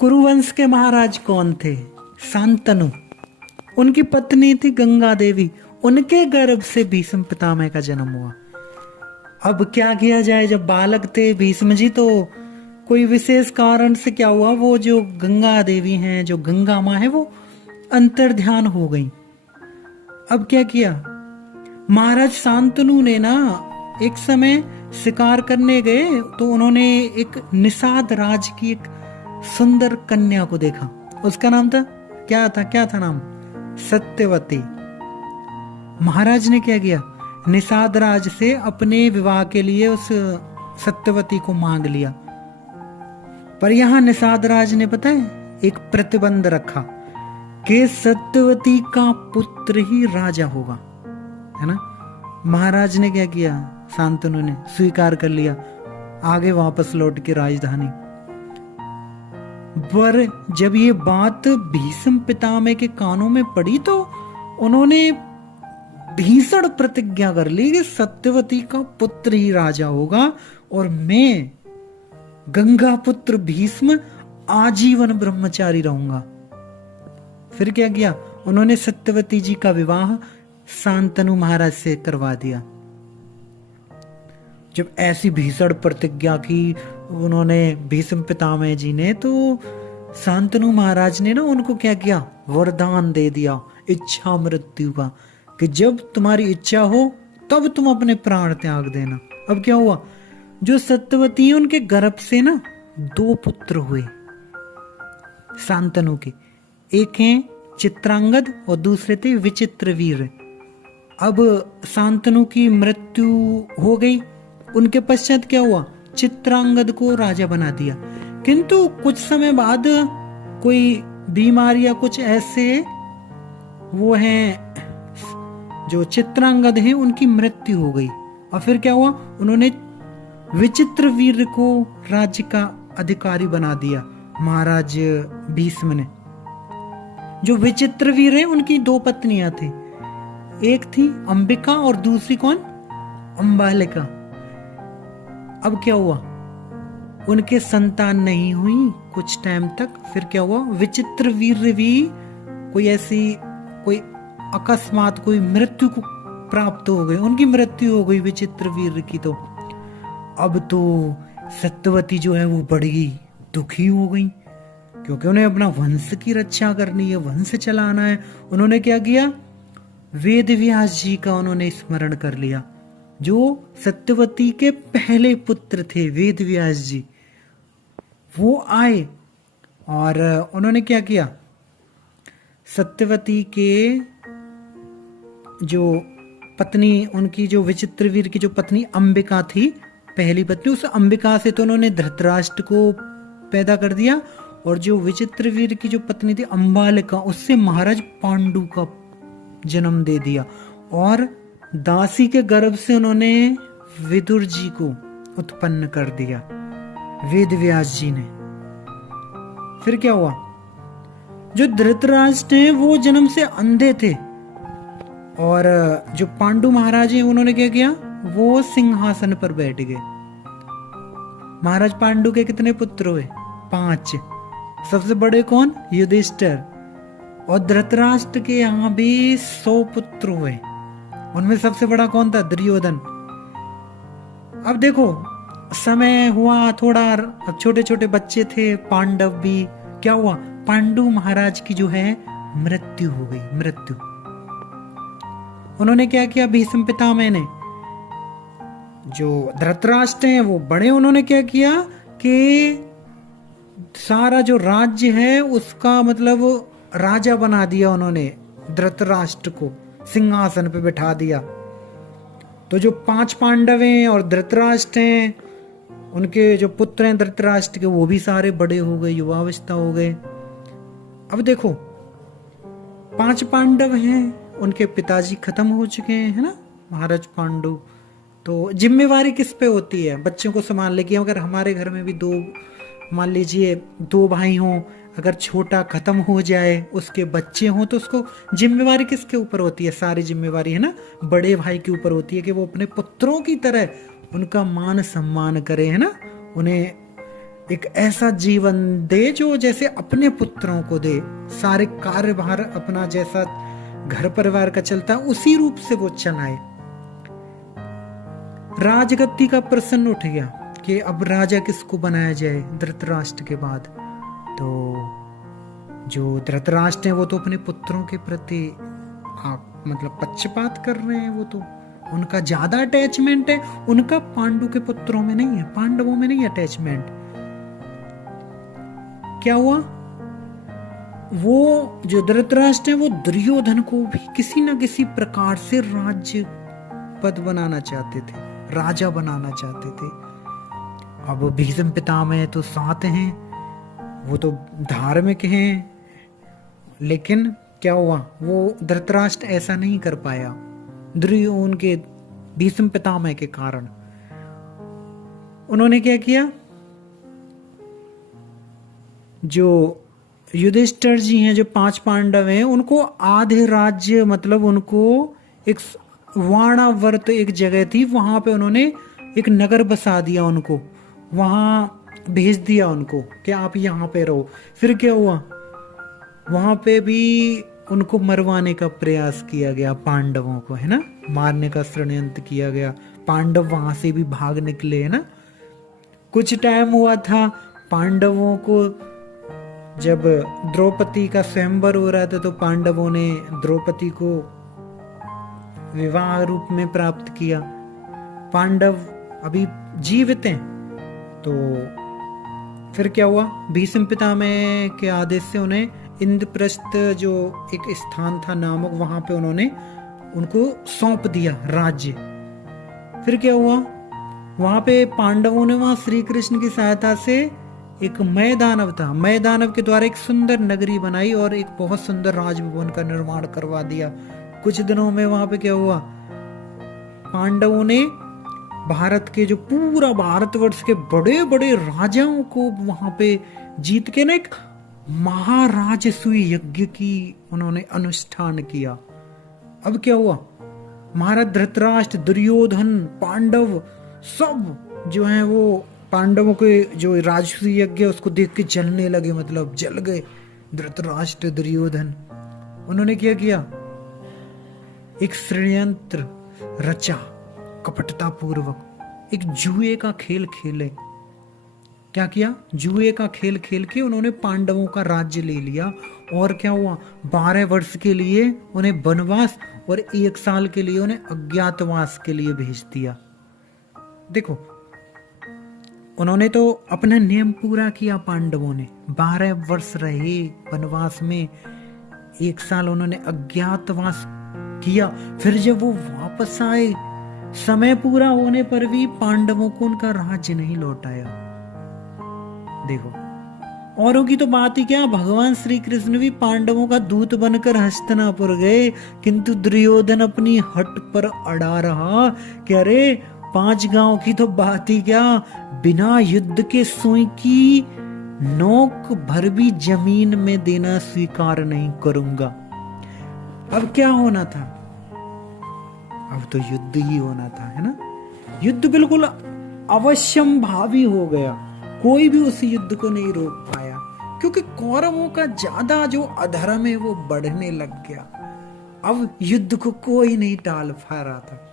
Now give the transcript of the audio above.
कुरुवंश के महाराज कौन थे? शांतनु। उनकी पत्नी थी गंगा देवी। उनके गर्भ से भीष्म पितामह का जन्म हुआ। अब क्या किया जाए, जब बालक थे भीष्म जी, तो कोई विशेष कारण से क्या हुआ, वो जो गंगा देवी हैं, जो गंगा माँ है, वो अंतर्ध्यान हो गई। अब क्या किया, महाराज शांतनु ने ना एक समय शिकार करने गए, तो उन्होंने एक निषाद राज की एक सुंदर कन्या को देखा। उसका नाम था, क्या था नाम? सत्यवती। महाराज ने क्या किया, निषाद राज से अपने विवाह के लिए उस सत्यवती को मांग लिया। पर यहां निषाद राज ने पता है एक प्रतिबंध रखा कि सत्यवती का पुत्र ही राजा होगा, है ना। महाराज ने क्या किया, शांतनु ने स्वीकार कर लिया, आगे वापस लौट के राजधानी। पर जब ये बात भीष्म पितामह के कानों में पड़ी, तो उन्होंने भीषण प्रतिज्ञा कर ली कि सत्यवती का पुत्र ही राजा होगा, और मैं गंगा पुत्र भीष्म आजीवन ब्रह्मचारी रहूंगा। फिर क्या किया, उन्होंने सत्यवती जी का विवाह शांतनु महाराज से करवा दिया। जब ऐसी भीषण प्रतिज्ञा की उन्होंने भीष्म पितामह जी ने, तो शांतनु महाराज ने ना उनको क्या किया, वरदान दे दिया इच्छा मृत्यु का, कि जब तुम्हारी इच्छा हो तब तुम अपने प्राण त्याग देना। अब क्या हुआ, जो सत्यवती है उनके गर्भ से ना 2 पुत्र हुए शांतनु के। एक हैं चित्रांगद और दूसरे थे विचित्रवीर्य। अब शांतनु की मृत्यु हो गई, उनके पश्चात क्या हुआ, चित्रांगद को राजा बना दिया। किंतु कुछ समय बाद कोई बीमारी या कुछ ऐसे वो हैं जो चित्रांगद हैं, उनकी मृत्यु हो गई। और फिर क्या हुआ, उन्होंने विचित्रवीर्य को राज्य का अधिकारी बना दिया महाराज भीष्म ने। जो विचित्रवीर है उनकी 2 पत्नियां थी, एक थी अंबिका और दूसरी कौन, अंबालिका। अब क्या हुआ, उनके संतान नहीं हुई कुछ टाइम तक। फिर क्या हुआ, विचित्रवीर्य भी कोई अकस्मात कोई मृत्यु को प्राप्त हो गई, उनकी मृत्यु हो गई विचित्रवीर्य की। तो अब तो सत्यवती जो है वो बड़ी दुखी हो गई, क्योंकि उन्हें अपना वंश की रक्षा करनी है, वंश चलाना है। उन्होंने क्या किया, वेद व्यास जी का उन्होंने स्मरण कर लिया, जो सत्यवती के पहले पुत्र थे वेद व्यास जी। वो आए और उन्होंने क्या किया, सत्यवती के जो पत्नी, उनकी जो विचित्रवीर की जो पत्नी अंबिका थी, पहली पत्नी, उस अंबिका से तो उन्होंने धृतराष्ट्र को पैदा कर दिया, और जो विचित्रवीर की जो पत्नी थी अंबालिका, उससे महाराज पांडु का जन्म दे दिया। और दासी के गर्भ से उन्होंने विदुर जी को उत्पन्न कर दिया वेद व्यास जी ने। फिर क्या हुआ, जो धृतराष्ट्र हैं वो जन्म से अंधे थे, और जो पांडु महाराज हैं उन्होंने क्या किया, वो सिंहासन पर बैठ गए। महाराज पांडु के कितने पुत्र हुए, 5। सबसे बड़े कौन, युधिष्ठिर। और धृतराष्ट्र के यहाँ भी 100 पुत्र हुए, उनमें सबसे बड़ा कौन था, दुर्योधन। अब देखो समय हुआ थोड़ा, अब छोटे छोटे बच्चे थे पांडव भी। क्या हुआ, पांडु महाराज की जो है मृत्यु हो गई, मृत्यु। उन्होंने क्या किया, भीष्म पितामह ने, जो धृतराष्ट्र हैं वो बड़े, उन्होंने क्या किया कि सारा जो राज्य है उसका मतलब राजा बना दिया उन्होंने, धृतराष्ट्र को सिंहासन पे बिठा दिया। तो जो 5 पांडव हैं और धृतराष्ट्र हैं, उनके जो पुत्र हैं धृतराष्ट्र के, वो भी सारे बड़े हो गए, युवावस्था हो गए। अब देखो 5 पांडव हैं, उनके पिताजी खत्म हो चुके हैं, है ना, महाराज पांडु। तो जिम्मेवारी किस पे होती है, बच्चों को संभालने की। अगर हमारे घर में भी 2, मान लीजिए 2 भाई हों, अगर छोटा खत्म हो जाए, उसके बच्चे हों, तो उसको जिम्मेवारी किसके ऊपर होती है, सारी जिम्मेवारी है ना बड़े भाई के ऊपर होती है, कि वो अपने पुत्रों की तरह उनका मान सम्मान करे, है ना, उन्हें एक ऐसा जीवन दे जो जैसे अपने पुत्रों को दे, सारे कार्यभार अपना जैसा घर परिवार का चलता है उसी रूप से वो चलाए। राजगद्दी का प्रश्न उठ गया कि अब राजा किसको बनाया जाए धृतराष्ट्र के बाद। तो जो धृतराष्ट्र है वो तो अपने पुत्रों के प्रति मतलब पक्षपात कर रहे हैं, वो तो उनका ज्यादा अटैचमेंट है, उनका पांडु के पुत्रों में नहीं है, पांडवों में नहीं अटैचमेंट। क्या हुआ, वो जो धृतराष्ट्र है वो दुर्योधन को भी किसी ना किसी प्रकार से राज्य पद बनाना चाहते थे, राजा बनाना चाहते थे। अब भीष्म पितामह तो साथ हैं, वो तो धार्मिक हैं, लेकिन क्या हुआ, वो धृतराष्ट्र ऐसा नहीं कर पाया दुर्योधन के भीष्म पितामह के कारण। उन्होंने क्या किया, जो युधिष्ठिर जी हैं, जो 5 पांडव हैं, उनको आधे राज्य मतलब उनको एक वाणावर्त एक जगह थी, वहां पे उन्होंने एक नगर बसा दिया, उनको वहां भेज दिया उनको कि आप यहाँ पे रहो। फिर क्या हुआ, वहां पे भी उनको मरवाने का प्रयास किया गया, पांडवों को, है ना, मारने का षड्यंत्र किया गया। पांडव वहां से भी भाग निकले, है ना। कुछ टाइम हुआ था पांडवों को, जब द्रौपदी का स्वयंवर हो रहा था तो पांडवों ने द्रौपदी को विवाह रूप में प्राप्त किया। पांडव अभी जीवित हैं, तो फिर क्या हुआ, भीष्म पितामह के आदेश से उन्हें इंद्रप्रस्थ जो एक स्थान था नामक, वहां पे उन्होंने उनको सौंप दिया राज्य। फिर क्या हुआ, वहां पे पांडवों ने वहां श्री कृष्ण की सहायता से एक मय दानव था, मय दानव के द्वारा एक सुंदर नगरी बनाई और एक बहुत सुंदर राजभवन का निर्माण करवा दिया। कुछ दिनों में वहां पे क्या हुआ, पांडवों ने भारत के जो पूरा भारतवर्ष के बड़े बड़े राजाओं को वहां पे जीत के ना एक महाराजसूय यज्ञ की उन्होंने अनुष्ठान किया। अब क्या हुआ, महाराज धृतराष्ट्र, दुर्योधन, पांडव सब जो हैं वो पांडवों के जो राजसूय यज्ञ उसको देख के जलने लगे, मतलब जल गए। धृतराष्ट्र, दुर्योधन, उन्होंने क्या किया, एक षड्यंत्र रचा कपटता पूर्वक, एक जुए का खेल खेले। क्या किया, जुए का खेल खेल के उन्होंने पांडवों का राज्य ले लिया। और क्या हुआ, 12 वर्ष के लिए उन्हें वनवास और 1 साल के लिए उन्हें अज्ञातवास के लिए भेज दिया। देखो, उन्होंने तो अपना नियम पूरा किया, पांडवों ने 12 वर्ष रहे वनवास में, 1 साल उन्होंने अज्ञातवास किया। फिर जब वो वापस आए, समय पूरा होने पर भी पांडवों को उनका राज्य नहीं लौटाया। देखो, औरों की तो बात ही क्या, भगवान श्री कृष्ण भी पांडवों का दूत बनकर हस्तिनापुर गए, किंतु दुर्योधन अपनी हट पर अड़ा रहा कि अरे 5 गांव की तो बात ही क्या, बिना युद्ध के सुई की नोक भर भी जमीन में देना स्वीकार नहीं करूंगा। अब क्या होना था, अब तो युद्ध ही होना था, है ना। युद्ध बिल्कुल अवश्यम भावी हो गया, कोई भी उस युद्ध को नहीं रोक पाया, क्योंकि कौरवों का ज्यादा जो अधर्म है वो बढ़ने लग गया। अब युद्ध को कोई नहीं टाल पा रहा था।